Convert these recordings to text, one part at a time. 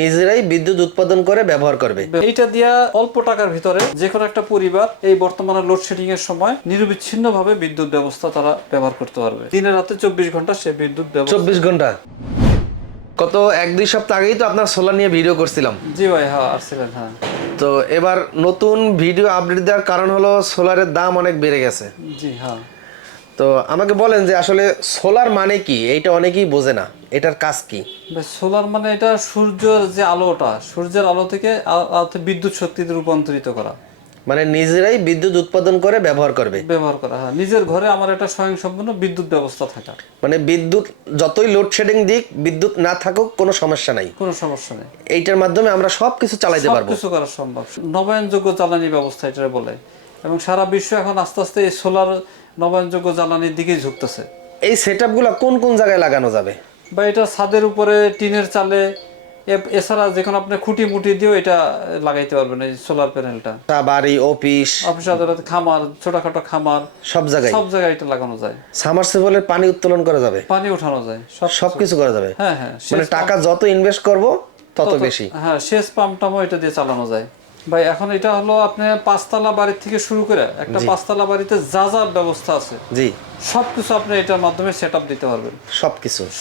নিজেরাই বিদ্যুৎ উৎপাদন করে ব্যবহার করবে। এইটা দিয়া অল্প টাকার ভিতরে যে কোনো একটা পরিবার এই বর্তমানে লোডশেডিং এর সময় নিরবিচ্ছিন্নভাবে বিদ্যুৎ ব্যবস্থা তারা ব্যবহার করতে পারবে। দিনে রাতে 24 ঘন্টা সে বিদ্যুৎ ব্যবস্থা। 24 ঘন্টা। গত 1-2 সপ্তাহ আগেই তো আপনার সোলার নিয়ে ভিডিও করছিলাম। জি ভাই, হ্যাঁ আসছিলেন। হ্যাঁ, তো এবার নতুন ভিডিও আপডেট দেওয়ার কারণ হলো সোলারের দাম অনেক বেড়ে গেছে। জি হ্যাঁ। তো আমাকে বলেন যে আসলে সোলার মানে কি, এইটা অনেকেই বোঝে না, এটার কাজ কি? সোলার মানে এটা সূর্যের যে আলোটা, সূর্যের আলো থেকে বিদ্যুৎ শক্তিতে রূপান্তরিত করা, মানে নিজেরাই বিদ্যুৎ উৎপাদন করে ব্যবহার করবে। ব্যবহার করা। হ্যাঁ, নিজের ঘরে আমার একটা স্বয়ংসম্পূর্ণ বিদ্যুৎ ব্যবস্থা থাকা। মানে বিদ্যুৎ যতই লোডশেডিং দিক, বিদ্যুৎ না থাকুক কোনো সমস্যা নাই, কোনো সমস্যা নেই। এইটার মাধ্যমে আমরা সবকিছু চালাতে পারবো, কিছু করা সম্ভব। নবায়নযোগ্য জ্বালানি ব্যবস্থা এটা বলে, এবং সারা বিশ্ব এখন আস্তে আস্তে এই সোলার নবায়নযোগ্য জ্বালানির দিকেই ঝুঁকতেছে। এই সেটআপগুলো কোন কোন জায়গায় লাগানো যাবে? বা এটা ছাদের উপরে, টিনের চালে, এছাড়া যেখানে আপনি খুঁটি মুটি দিয়েও এটা লাগাইতে পারবেন এই সোলার প্যানেলটা। বাড়ি, অফিস, আদালত, খামার, ছোটখাটো খামার, সব জায়গায় এটা লাগানো যায়। সামারসিবলের পানি উত্তোলন করা যাবে, পানি উঠানো যায়, সবকিছু করা যাবে। হ্যাঁ হ্যাঁ, মানে টাকা যত ইনভেস্ট করব তত বেশি। হ্যাঁ, সেচ পাম্পটাও এটা দিয়ে চালানো যায়। ভাই এখন এটা হলো আপনি 5 তলা বাড়ির থেকে শুরু করে একটা 5 তলা বাড়িতে যা যা ব্যবস্থা আছে, জি, সবকিছু আপনি এটার মাধ্যমে সেটআপ দিতে পারবেন।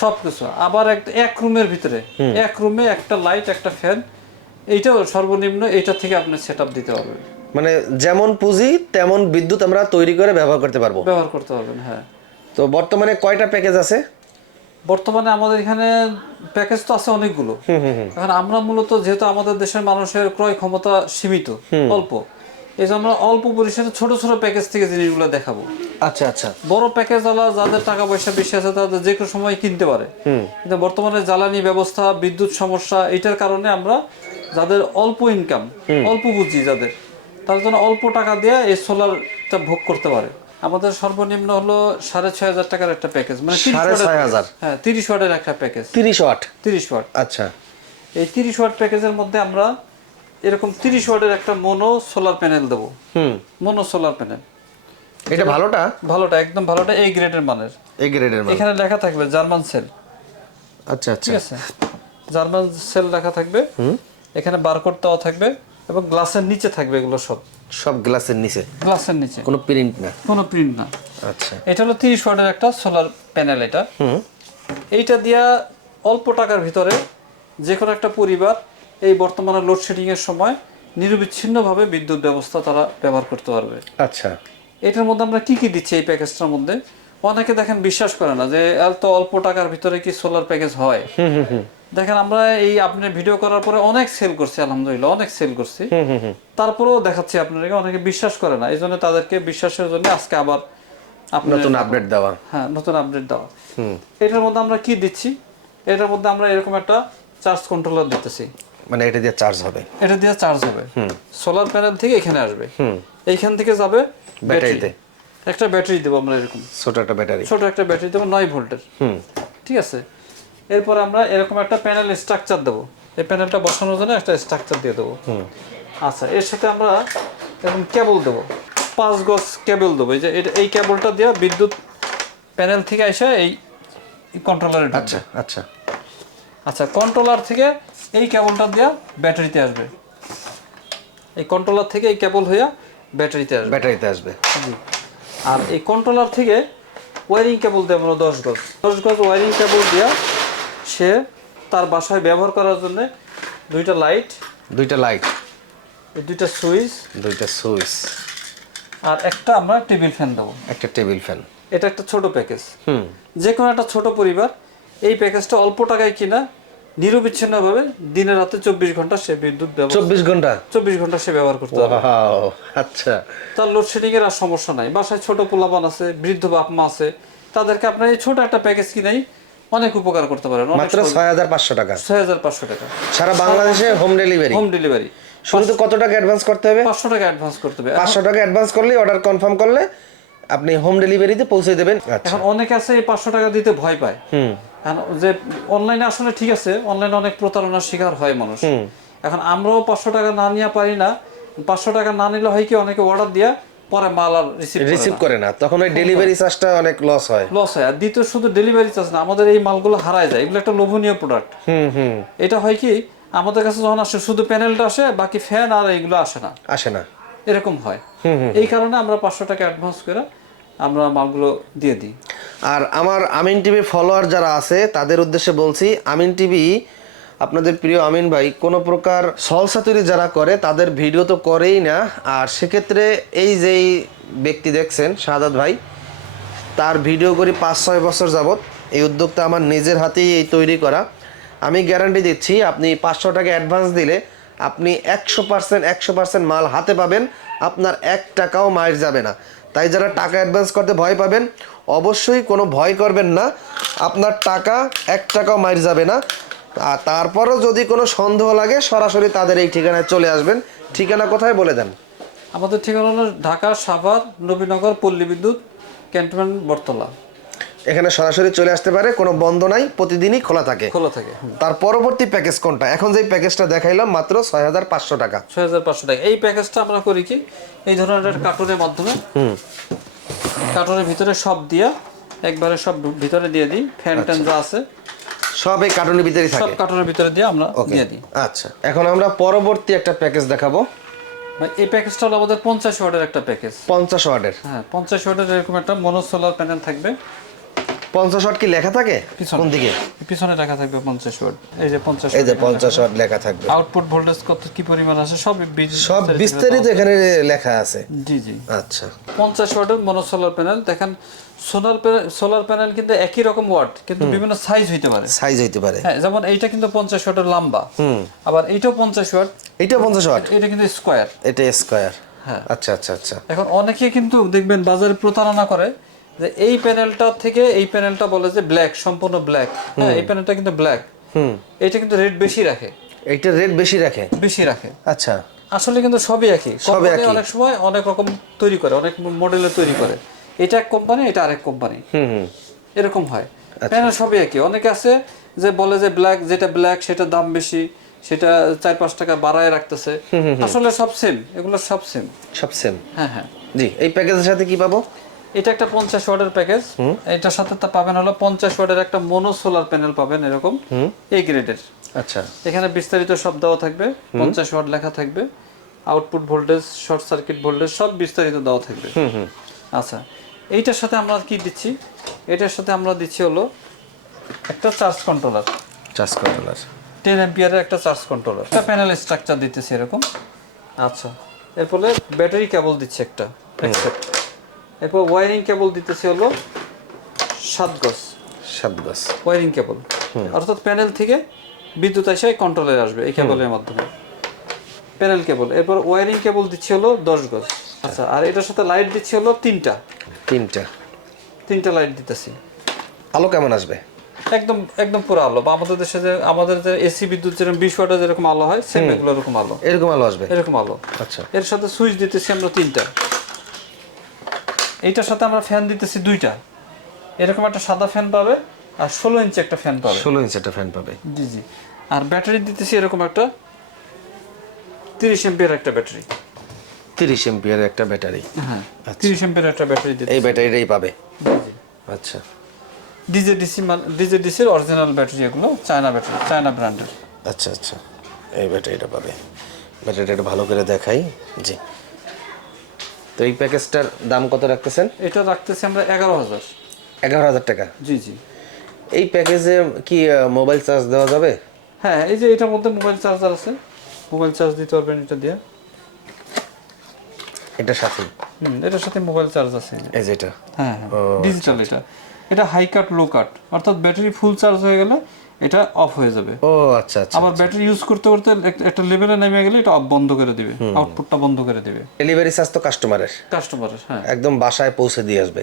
সবকিছু আবার এক রুমের ভিতরে, এক রুমে একটা লাইট, একটা ফ্যান, এইটাও সর্বনিম্ন এটা থেকে আপনি সেটআপ দিতে পারবেন। মানে যেমন পুঁজি তেমন বিদ্যুৎ আমরা তৈরি করে ব্যবহার করতে পারবো। হ্যাঁ। তো বর্তমানে কয়টা প্যাকেজ আছে? বর্তমানে আমাদের এখানে প্যাকেজ তো আছে অনেকগুলো। এখন আমরা মূলত যেহেতু আমাদের দেশের মানুষের ক্রয় ক্ষমতা সীমিত, অল্প, এই জন্য অল্প পরিসরে ছোট ছোট প্যাকেজ থেকে জিনিসগুলো দেখাবো। আচ্ছা আচ্ছা। বড় প্যাকেজ ওয়ালা যাদের টাকা পয়সা বেশি আছে তাদের যে কোনো সময় কিনতে পারে, কিন্তু বর্তমানে জ্বালানি ব্যবস্থা, বিদ্যুৎ সমস্যা, এটার কারণে আমরা যাদের অল্প ইনকাম, অল্প পুঁজি যাদের, তার জন্য অল্প টাকা দিয়ে এই সোলারটা ভোগ করতে পারে। আমাদের সর্বনিম্ন হলো 6,500 টাকার একটা প্যাকেজ, মানে 6,500। হ্যাঁ, 30 ওয়াটের একটা প্যাকেজ। 30 ওয়াট? 30 ওয়াট। আচ্ছা। এই 30 ওয়াট প্যাকেজের মধ্যে আমরা এরকম 30 ওয়াটের একটা মোনো সোলার প্যানেল দেবো। মোনো সোলার প্যানেল, এটা ভালোটা একদম ভালোটা, এই গ্রেডের মানের। এখানে লেখা থাকবে জার্মান সেল। আচ্ছা আচ্ছা, ঠিক আছে, জার্মান সেল লেখা থাকবে, এখানে বারকোড দেওয়া থাকবে, এবং গ্লাসের নিচে থাকবে। এগুলো সব গ্লাসের নিচে, কোনো প্রিন্ট না। আচ্ছা, এটা হলো 30 ওয়াটের একটা সোলার প্যানেল। এইটা দিয়া অল্প টাকার ভিতরে যে কোনো একটা পরিবার এই বর্তমানে লোডশেডিং এর সময় নিরবিচ্ছিন্নভাবে বিদ্যুৎ ব্যবস্থা তারা ব্যবহার করতে পারবে। আচ্ছা, এটার মধ্যে আমরা কি কি দিচ্ছি এই প্যাকেজটার মধ্যে? অনেকে দেখেন বিশ্বাস করে না যে এত অল্প টাকার ভিতরে কি সোলার প্যাকেজ হয়। দেখেন আমরা এই আপনার ভিডিও করার পরে অনেক সেল করছি, আলহামদুলিল্লাহ অনেক সেল করছি, তারপরেও দেখাচ্ছি আপনাদেরকে, অনেকে বিশ্বাস করে না। এই জন্য তাদেরকে বিশ্বাসের জন্য আজকে আবার নতুন আপডেট দেওয়া। হ্যাঁ, নতুন আপডেট দেওয়া। এটার মধ্যে আমরা কি দিচ্ছি? এটার মধ্যে আমরা এরকম একটা চার্জ কন্ট্রোলার দিতেছি। মানে এটা দিয়ে চার্জ হবে? সোলার প্যানেল থেকে এখানে আসবে, এইখান থেকে যাবে ব্যাটারিতে। একটা ব্যাটারি দেবো আমরা, এরকম ছোট একটা ব্যাটারি দেবো 9 ভোল্টের। ঠিক আছে, এরপর আমরা এরকম একটা প্যানেল স্ট্রাকচার দেবো। এই প্যানেলটা বসানোর জন্য একটা স্ট্রাকচার দিয়ে দেবো। আচ্ছা, এর সাথে আমরা এরকম কেবল দেবো, 5 গজ কেবল দেবো। এই যে এই কেবলটা দিয়ে বিদ্যুৎ প্যানেল থেকে এসে এই কন্ট্রোলারে ঢুকবে। আচ্ছা আচ্ছা আচ্ছা, কন্ট্রোলার থেকে এই কেবলটা দিয়ে ব্যাটারিতে আসবে। এই কন্ট্রোলার থেকে এই কেবল হইয়া ব্যাটারিতে আসবে। আর এই কন্ট্রোলার থেকে ওয়্যারিং কেবল দেব আমরা 10 গজ ওয়্যারিং কেবল দিয়া সে তার বাসায় ব্যবহার করার জন্য দুইটা লাইট, দুইটা সুইচ, আর একটা আমরা টেবিল ফ্যান দেবো। এটা একটা ছোট প্যাকেজ। যে কোনো একটা ছোট পরিবার এই প্যাকেজটা অল্প টাকায় কিনা নিরবিচ্ছিন্নভাবে দিনে রাতে 24 ঘন্টা সে বিদ্যুৎ ব্যবহার 24 ঘন্টা সে ব্যবহার করতে পারবে। আচ্ছা, তার লোডশেডিং এর আর সমস্যা নাই। বাসায় ছোট পোলাপান আছে, বৃদ্ধ বাপ মা আছে, তাদেরকে আপনার এই ছোট একটা প্যাকেজ কিনাই অনেক উপকার করতে পারেন। মাত্র 6,500 টাকা। 6,500 টাকা সারা বাংলাদেশে হোম ডেলিভারি। শুরুতে কত টাকা অ্যাডভান্স করতে হবে? 500 টাকা অ্যাডভান্স করতে হবে। 500 টাকা অ্যাডভান্স করলে অর্ডার কনফার্ম করলে আপনি হোম ডেলিভারিতে পৌঁছে দেবেন। এখন অনেকে আছে এই 500 টাকা দিতে ভয় পায়। যে অনলাইনে আসলে ঠিক আছে, অনলাইনে অনেক প্রতারণার শিকার হয় মানুষ। এখন আমরাও 500 টাকা না নিয়ে পারি না। 500 টাকা না নিলে হয় কি, অনেকে অর্ডার দিয়া পরে মাল আর রিসিভ করে না, তখন ওই ডেলিভারি চার্জটা অনেক লস হয়। আর দ্বিতীয় শুধু ডেলিভারি চার্জ না, আমাদের এই মালগুলো হারায় যায়। এগুলো একটা লোভনীয় প্রোডাক্ট। এটা হয় কি, আমাদের কাছে যখন আসে শুধু প্যানেলটা আসে, বাকি ফ্যান আর এইগুলো আসে না, এরকম হয়। এই কারণে আমরা 500 টাকা অ্যাডভান্স করে আমরা মালগুলো দিয়ে দিই। আর আমার আমিন টিভি ফলোয়ার যারা আছে তাদের উদ্দেশ্যে বলছি, আমিন টিভি আপনাদের প্রিয় আমিন ভাই কোনো প্রকার সলসা তৈরি যারা করে তাদের ভিডিও তো করেই না। আর সেক্ষেত্রে এই যেই ব্যক্তি দেখছেন শাহাদাত ভাই, তার ভিডিও করি 5-6 বছর যাবত। এই উদ্যোগটা আমার নিজের হাতেই এই তৈরি করা। আমি গ্যারান্টি দিচ্ছি আপনি 500 টাকা অ্যাডভান্স দিলে আপনি 100% মাল হাতে পাবেন, আপনার 1 টাকাও মাইর যাবে না। তাই যারা টাকা অ্যাডভান্স করতে ভয় পাবেন, অবশ্যই কোনো ভয় করবেন না, আপনার টাকা 1 টাকাও মাইর যাবে না। আর তারপরও যদি কোনো সন্দেহ লাগে সরাসরি তাদের এই ঠিকানায় চলে আসবেন। ঠিকানা কোথায় বলে দেন? আমাদের ঠিকানা হলো ঢাকা সাভার নবীনগর পল্লী বিদ্যুৎ ক্যান্টনমেন্ট বটতলা। এখানে সরাসরি চলে আসতে পারে, কোনো বন্ধ নাই, প্রতিদিনই খোলা থাকে। তার পরবর্তী প্যাকেজ কোনটা? এখন যে প্যাকেজটা দেখাইলাম মাত্র 6500 টাকা। 6500 টাকা। এই প্যাকেজটা আমরা করি কি, এই ধরনের কার্টুনের মাধ্যমে কার্টুনের ভিতরে সব দিয়া একবারে সব ভিতরে দিয়ে দিই। ফ্যান ট্যান যা আছে সব এই কার্টুনের ভিতরেই থাকে, সব কার্টুনের ভিতরে দিয়ে আমরা দিয়ে দিই। আচ্ছা, এখন আমরা পরবর্তী একটা প্যাকেজ দেখাবো। এই প্যাকেজটা হলো আমাদের 50 ওয়াটের একটা প্যাকেজ। 50 ওয়াটের? হ্যাঁ, 50 ওয়াটের এরকম একটা মনো সোলার প্যানেল থাকবে। 50 ওয়াট কি লেখা থাকে কোন দিকে? পিছনে লেখা থাকবে 50 ওয়াট। এই যে 50, এই যে 50 ওয়াট লেখা থাকবে। আউটপুট ভোল্টেজ কত কি পরিমাণ আছে সব বিস্তারিত এখানে লেখা আছে। জি জি। আচ্ছা, 50 ওয়াটের মনো সোলার প্যানেল। দেখেন সোলার প্যানেল কিন্তু একই রকম ওয়াট, কিন্তু বিভিন্ন সাইজ হইতে পারে। হ্যাঁ, যেমন এইটা কিন্তু 50 ওয়াটের লম্বা, আবার এইটাও 50 ওয়াট, এইটাও 50 ওয়াট, এটা কিন্তু স্কয়ার, এটা স্কয়ার। হ্যাঁ, আচ্ছা আচ্ছা আচ্ছা। এখন অনেকে কিন্তু দেখবেন বাজারে প্রতারণা করে যে এই প্যানেলটা থেকে এই প্যানেলটা বলে যে ব্ল্যাক, সম্পূর্ণ ব্ল্যাক। হ্যাঁ, এই প্যানেলটা কিন্তু ব্ল্যাক, এটা কিন্তু রেট বেশি রাখে। এইটা রেট বেশি রাখে? আচ্ছা, আসলে কিন্তু সবই একই। কোম্পানি অনেক সময় অনেক রকম তৈরি করে, অনেক মডেলের তৈরি করে। এটা এক কোম্পানি, এটা আরেক কোম্পানি, এরকম হয়। প্যানেল সবই একই। অনেকে আছে যে বলে যে ব্ল্যাক, যেটা ব্ল্যাক সেটা দাম বেশি, সেটা 4-5 টাকা বাড়ায় রাখতেছে। আসলে সব সেম, এগুলো সব সেম। হ্যাঁ হ্যাঁ। জি, এই প্যাকেজের সাথে কি পাবো? এটা একটা 50 ওয়াটের প্যাকেজ। এটার সাথে তা পাবেন হলো 50 ওয়াটের একটা মনো সোলার প্যানেল পাবেন, এরকম এই গ্রেডের। আচ্ছা, এখানে বিস্তারিত সব দেওয়া থাকবে, 50 ওয়াট লেখা থাকবে, output voltage, short circuit voltage সব বিস্তারিত দেওয়া থাকবে। আচ্ছা, এইটার সাথে আমরা কি দিচ্ছি? এটার সাথে আমরা দিচ্ছি হলো একটা চার্জ কন্ট্রোলার। 10 অ্যাম্পিয়ারের একটা চার্জ কন্ট্রোলার, একটা প্যানেল স্ট্রাকচার দিতেছি এরকম। আচ্ছা, এরপরে ব্যাটারি কেবল দিচ্ছে একটা, এরপর ওয়্যারিং কেবল দিতেছি হলো 7 গজ ওয়্যারিং কেবল। অর্থাৎ প্যানেল থেকে বিদ্যুৎ এসে কন্ট্রোলারে আসবে এই কেবলের মাধ্যমে, প্যানেল কেবল। এরপর ওয়্যারিং কেবল দিচ্ছি হলো 10 গজ। আচ্ছা, আর এটার সাথে লাইট দিচ্ছি হলো তিনটা লাইট দিতেছি। আলো কেমন আসবে? একদম পুরো আলো। বা আমাদের দেশে যে আমাদের যে এসি বিদ্যুৎ যেরকম 20 ওয়াটের যেরকম আলো হয়, সেম এগুলো এরকম আলো আসবে, এরকম আলো। আচ্ছা, এর সাথে সুইচ দিতেছি আমরা 3টা। এইটার সাথে আমরা ফ্যান দিতেছি 2টা। এরকম একটা সাদা ফ্যান পাবে, আর 16 ইঞ্চি একটা ফ্যান পাবে। জি জি। আর ব্যাটারি দিতেছি এরকম একটা 30 এম্পিয়ার একটা ব্যাটারি। 30 এম্পিয়ারের একটা ব্যাটারি? হ্যাঁ, 30 এম্পিয়ার একটা ব্যাটারি দিতেছি। এই ব্যাটারিটাই পাবে? জি। আচ্ছা, ডিজেডিসির অরিজিনাল ব্যাটারি, এগুলো চায়না ব্যাটারি, চায়না ব্র্যান্ডের। আচ্ছা আচ্ছা, এই ব্যাটারিটা পাবে। ব্যাটারিটা ভালো করে দেখাই। জি, তো এই প্যাকেজটার দাম কত রাখতেছেন? এটা রাখতেছি আমরা 11,000 টাকা। জি জি। এই প্যাকেজে কি মোবাইল চার্জ দেওয়া যাবে? হ্যাঁ, এই যে এটার মধ্যে মোবাইল চার্জার আছে, মোবাইল চার্জ দিতে পারবেন এটা দিয়ে। এটার সাথে? এটার সাথে মোবাইল চার্জ আছে, এই যে এটা? হ্যাঁ, ডিজিটাল। এটা হাই কাট লো কাট, অর্থাৎ ব্যাটারি ফুল চার্জ হয়ে গেলে এটা অফ হয়ে যাবে। ও আচ্ছা আচ্ছা। আবার ব্যাটারি ইউজ করতে করতে একটা লেভেলে নেমে গেলে এটা অফ বন্ধ করে দিবে, আউটপুটটা বন্ধ করে দিবে। ডেলিভারি চার্জ তো কাস্টমারের? হ্যাঁ, একদম বাসায় পৌঁছে দিয়ে আসবে।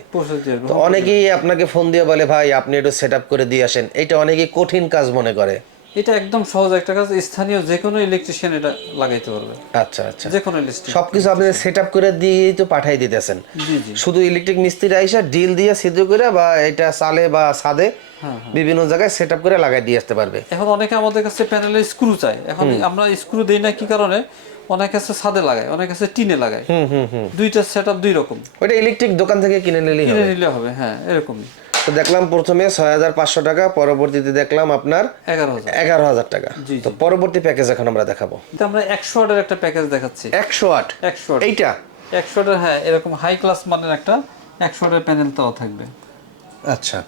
তো অনেকেই আপনাকে ফোন দিয়ে বলে ভাই আপনি একটু সেটআপ করে দিয়ে আসেন, এটা অনেকেই কঠিন কাজ মনে করে। এটা একদম সহজ একটা কাজ, স্থানীয় যে কোনো ইলেকট্রিশিয়ান এটা লাগাইতে পারবে। আচ্ছা আচ্ছা, যে কোনো ইলেকট্রিক সবকিছু আপনি সেটআপ করে দিয়ে তো পাঠিয়ে দিতেছেন? জি জি। শুধু ইলেকট্রিক মিস্ত্রি আইসা ডিল দিয়ে সিদ্ধ করে বা এটা চালে বা ছাদে বিভিন্ন জায়গায় সেটআপ করে লাগাই দিয়ে আসতে পারবে। এখন অনেকে আমাদের কাছে প্যানেলে স্ক্রু চায়, এখন আমরা স্ক্রু দেই না কি কারণে? অনেক আছে ছাদে লাগায়, অনেক আছে টিনে লাগায়। দুইটা সেটআপ দুই রকম। ওটা ইলেকট্রিক দোকান থেকে কিনে নিলে হবে। হ্যাঁ, এরকমই। তো দেখলাম প্রথমে 6,500 টাকা, পরবর্তীতে দেখলাম আপনার 11,000 11,000 টাকা। জি, তো পরবর্তী প্যাকেজ এখন আমরা দেখাবো। এটা আমরা 100 ওয়াটের একটা প্যাকেজ দেখাচ্ছি। 100 ওয়াট 100 ওয়াট এইটা 100 ওয়াটের, হ্যাঁ এরকম হাই ক্লাস মানের একটা 100 ওয়াটের প্যানেল তো থাকবে। আচ্ছা,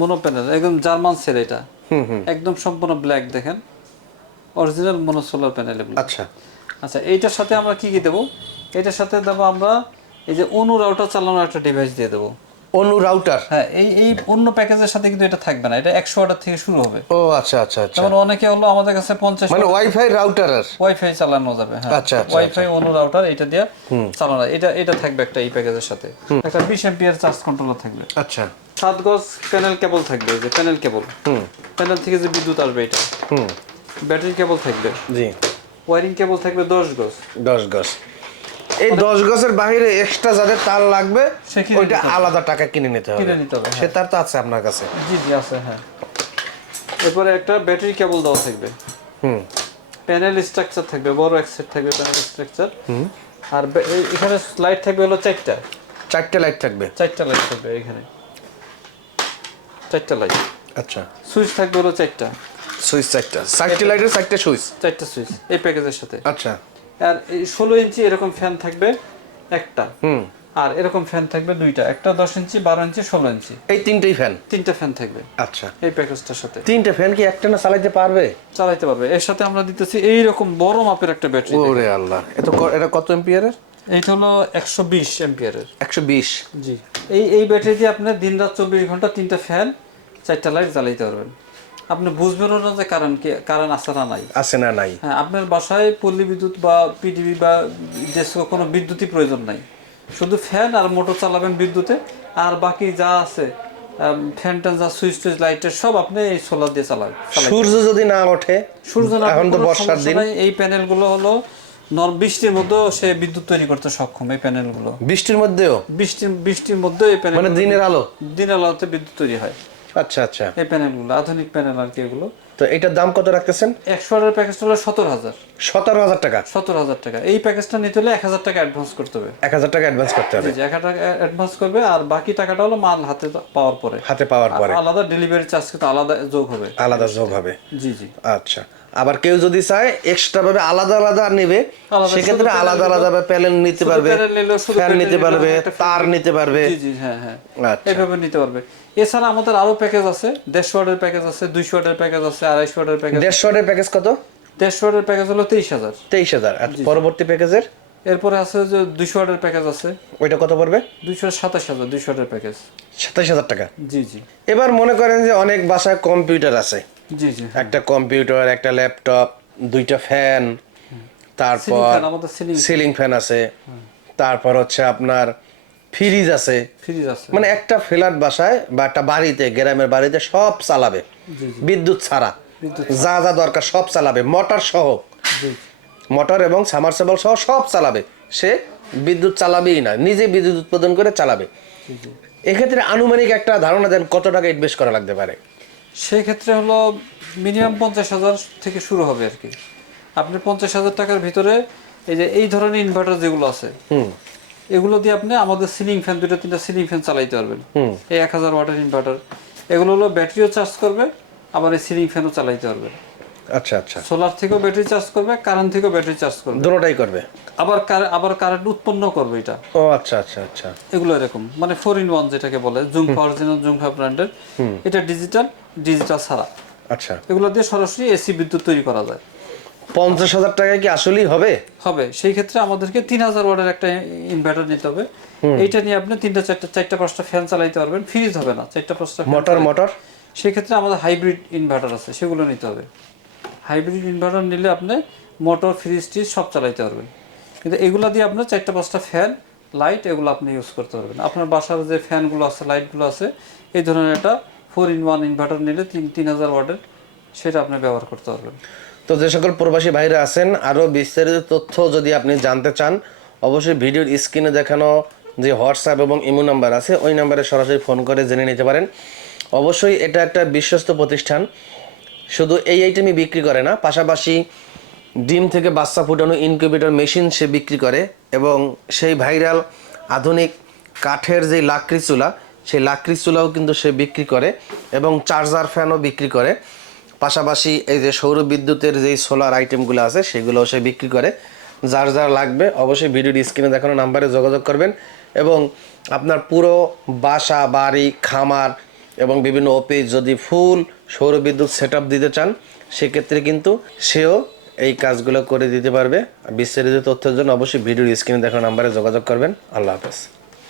মনো প্যানেল, একদম জার্মান সেল এটা। একদম সম্পূর্ণ ব্ল্যাক, দেখেন অরিজিনাল মনো সোলার প্যানেল এগুলো। আচ্ছা আচ্ছা, এইটার সাথে আমরা কি কি দেবো? এটার সাথে দেবো আমরা এই যে অনু রাউটার চালানোর একটা ডিভাইস দিয়ে দেবো। অনু রাউটার? হ্যাঁ, এই অন্য প্যাকেজের সাথে কিন্তু এটা থাকবে না, এটা 100 ওয়াট থেকে শুরু হবে। ও আচ্ছা আচ্ছা আচ্ছা, যেমন অনেকে হলো আমাদের কাছে 50 মানে ওয়াইফাই রাউটার আর ওয়াইফাই চালানো যাবে। হ্যাঁ, আচ্ছা আচ্ছা, ওয়াইফাই অনু রাউটার এটা দিয়ে চালানো, এটা থাকবে একটা এই প্যাকেজের সাথে। একটা 20 অ্যাম্পিয়ার চার্জ কন্ট্রোলার থাকবে। আচ্ছা, 7 গজ প্যানেল কেবল থাকবে, এই যে প্যানেল কেবল, প্যানেল থেকে যে বিদ্যুৎ আসবে এটা। ব্যাটারি কেবল থাকবে, জি। ওয়্যারিং কেবল থাকবে 10 গজ। 10 গজ। এই 10 গজের বাইরে এক্সট্রা যাদের তার লাগবে সে কিনে ওইটা নিতে হবে। আলাদা টাকা কিনে নিতে হবে। কিনে নিতে হবে, সে তার তো আছে আপনার কাছে? জি জি আছে, হ্যাঁ। এরপরে একটা ব্যাটারি কেবল দেওয়া থাকবে। প্যানেল স্ট্রাকচার থাকবে, বড় এক সেট থাকবে প্যানেল স্ট্রাকচার। আর এখানে লাইট থাকবে হলো 4টা লাইট থাকবে। 4টা লাইট থাকবে এখানে, 4টা লাইট। আচ্ছা, সুইচ থাকবে হলো 4টা। সুইচ 4টা লাইটের 4টা সুইচ। 4টা সুইচ এই প্যাকেজের সাথে। আচ্ছা, আর এই 16 ইঞ্চি এরকম ফ্যান থাকবে একটা। আর এরকম ফ্যান থাকবে দুইটা, একটা 10 ইঞ্চি, 12 ইঞ্চি, 16 ইঞ্চি। এই তিনটেই ফ্যান? 3টা ফ্যান থাকবে আচ্ছা, এই প্যাকেজটার সাথে। 3টা ফ্যান কি একটা না চালাতে পারবে? চালাতে পারবে। এর সাথে আমরা দিতেছি এইরকম বড় মাপের একটা ব্যাটারি। ওরে আল্লাহ, এটা কত এম্পিয়ারের? এইটা হলো 120 অ্যাম্পিয়ারের। 120? জি। এই ব্যাটারি দিয়ে আপনি দিন রাত 24 ঘন্টা 3টা ফ্যান, 4টা লাইট জ্বালাইতে পারবেন। আপনি বুঝবেনও না যে কারণ আছে না নাই। আছে না নাই? হ্যাঁ, আপনার বাসায় পল্লী বিদ্যুৎ বা পিডিবি বা কোনো বিদ্যুৎই প্রয়োজন নাই। শুধু ফ্যান আর মোটর চালাবেন বিদ্যুতে, আর বাকি যা আছে ফ্যান ট্যান যা সুইচ টুইচ লাইটের সব আপনি এই সোলার দিয়ে চালাবেন। সূর্য যদি না ওঠে? সূর্য না এখন তো বর্ষার দিন। এই প্যানেলগুলো হলো বৃষ্টির মধ্যেও সে বিদ্যুৎ তৈরি করতে সক্ষম। এই প্যানেলগুলো বৃষ্টির মধ্যেও? বৃষ্টির মধ্যেও এই প্যানেল, মানে দিনের আলোতে বিদ্যুৎ তৈরি হয়। আচ্ছা আচ্ছা, এই প্যানেলগুলো আধুনিক প্যানেল আর কি এগুলো। তো এটার দাম কত রাখতেছেন? 100 ওয়াটের প্যাকেজটা হলো 17,000। 17,000 টাকা? 17,000 টাকা। এই প্যাকেজটা নিতে হলে 1,000 টাকা অ্যাডভান্স করতে হবে। 1,000 টাকা অ্যাডভান্স করতে হবে? জি, 1,000 টাকা অ্যাডভান্স করবে, আর বাকি টাকাটা হলো মাল হাতে পাওয়ার পরে। আলাদা ডেলিভারি চার্জ কিন্তু আলাদা যোগ হবে। আলাদা যোগ হবে? জি জি। আচ্ছা, আবার কেউ যদি চায় এক্সট্রা ভাবে আলাদা আলাদা নেবে, সেক্ষেত্রে আলাদা আলাদা ভাবে প্যানেল নিতে পারবে, ফ্যান নিতে পারবে, তার নিতে পারবে। জি জি, হ্যাঁ হ্যাঁ, আচ্ছা, এইভাবে নিতে পারবে। এছাড়া আমাদের আরো প্যাকেজ আছে, 150 ওয়াটের প্যাকেজ আছে, 200 ওয়াটের প্যাকেজ আছে, 250 ওয়াটের প্যাকেজ। 150 ওয়াটের প্যাকেজ কত? 150 ওয়াটের প্যাকেজ হলো 23,000। 23,000। আর পরবর্তী প্যাকেজের? এরপরে আছে যে 200 ওয়াটের প্যাকেজ আছে। ওইটা কত পড়বে? 227,000 200 ওয়াটের প্যাকেজ। 27,000 টাকা? জি জি। এবার মনে করেন যে অনেক বাসায় কম্পিউটার আছে। জি জি। একটা কম্পিউটার, একটা ল্যাপটপ, 2টা ফ্যান, তারপর সিলিং ফ্যান আছে, তারপর হচ্ছে আপনার ফ্রিজ আছে। মানে একটা ফ্ল্যাট বাসায় বা একটা বাড়িতে, গ্রামের বাড়িতে সব চালাবে বিদ্যুৎ ছাড়া, যা যা দরকার সব চালাবে, মোটর সহ, মোটর এবং সামারসেবল সহ সব চালাবে। সে বিদ্যুৎ চালাবেই না, নিজে বিদ্যুৎ উৎপাদন করে চালাবে। এক্ষেত্রে আনুমানিক একটা ধারণা দেন কত টাকা ইনভেস্ট করা লাগতে পারে? সেই ক্ষেত্রে হলো মিনিমাম 50,000 থেকে শুরু হবে আর কি। আপনি 50,000 টাকার ভিতরে এই ধরনের ইনভার্টার যেগুলো আছে, এগুলো দিয়ে আপনি আমাদের সিলিং ফ্যান, 2-3টা সিলিং ফ্যান চালাইতে পারবেন। এই 1000 ওয়াটের ইনভার্টার, এগুলো হলো ব্যাটারিও চার্জ করবে, আবার এই সিলিং ফ্যানও চালাইতে পারবে। আচ্ছা আচ্ছা, সোলার থেকেও ব্যাটারি চার্জ করবে, কারেন্ট থেকেও ব্যাটারি চার্জ করবে, দুটোটাই করবে। আবার কারেন্ট উৎপন্ন করবে এটা। ও আচ্ছা আচ্ছা আচ্ছা, এগুলো এরকম মানে 4-in-1 যেটাকে বলে, জুমফা, অরিজিনাল জুমফা ব্র্যান্ডের। এটা ডিজিটাল ছাড়া। আচ্ছা, এগুলো দিয়ে সরাসরি এসি বিদ্যুৎ তৈরি করা যায়। 50,000 টাকায় কি আসলেই হবে? সেই ক্ষেত্রে আমাদেরকে 3,000 ওয়াটের একটা ইনভার্টার নিতে হবে। এইটা নিয়ে আপনি 3-4-5টা ফ্যান চালাইতে পারবেন। ফ্রিজ হবে না, 4-5টা মোটর। সেই ক্ষেত্রে আমাদের হাইব্রিড ইনভার্টার আছে, সেগুলো নিতে হবে। হাইব্রিড ইনভার্টার নিলে আপনি মোটর, ফ্রিজ টিজ সব চালাইতে পারবেন। কিন্তু এগুলো দিয়ে আপনার 4-5টা ফ্যান, লাইট, এগুলো আপনি ইউজ করতে পারবেন। আপনার বাসার যে ফ্যানগুলো আছে, লাইটগুলো আছে, এই ধরনের একটা 4-in-1 ইনভার্টার নিলে 3,000 ওয়াটের, সেটা আপনি ব্যবহার করতে পারবেন। তো যে সকল প্রবাসী ভাইরা আছেন, আরও বিস্তারিত তথ্য যদি আপনি জানতে চান, অবশ্যই ভিডিওর স্ক্রিনে দেখানো যে হোয়াটসঅ্যাপ এবং ইমো নাম্বার আছে, ওই নাম্বারে সরাসরি ফোন করে জেনে নিতে পারেন। অবশ্যই এটা একটা বিশ্বস্ত প্রতিষ্ঠান, শুধু এই আইটেমই বিক্রি করে না, পাশাপাশি ডিম থেকে বাচ্চা ফুটানো ইনকিউবেটর মেশিন সে বিক্রি করে, এবং সেই ভাইরাল আধুনিক কাঠের যে লাকড়ি চুলা, সেই লাকড়ি চুলাও কিন্তু সে বিক্রি করে এবং চার্জার ফ্যানও বিক্রি করে। পাশাপাশি এই যে সৌর বিদ্যুতের যেই সোলার আইটেমগুলো আছে সেগুলোও সে বিক্রি করে। যার যার লাগবে অবশ্যই ভিডিওর স্ক্রিনে দেখানো নাম্বারে যোগাযোগ করবেন এবং আপনার পুরো বাসা, বাড়ি, খামার এবং বিভিন্ন অফিস যদি ফুল সৌর বিদ্যুৎ সেট আপ দিতে চান সেক্ষেত্রে কিন্তু সেও এই কাজগুলো করে দিতে পারবে। বিস্তারিত তথ্যের জন্য অবশ্যই ভিডিওর স্ক্রিনে দেখানো নাম্বারে যোগাযোগ করবেন। আল্লাহ হাফেজ।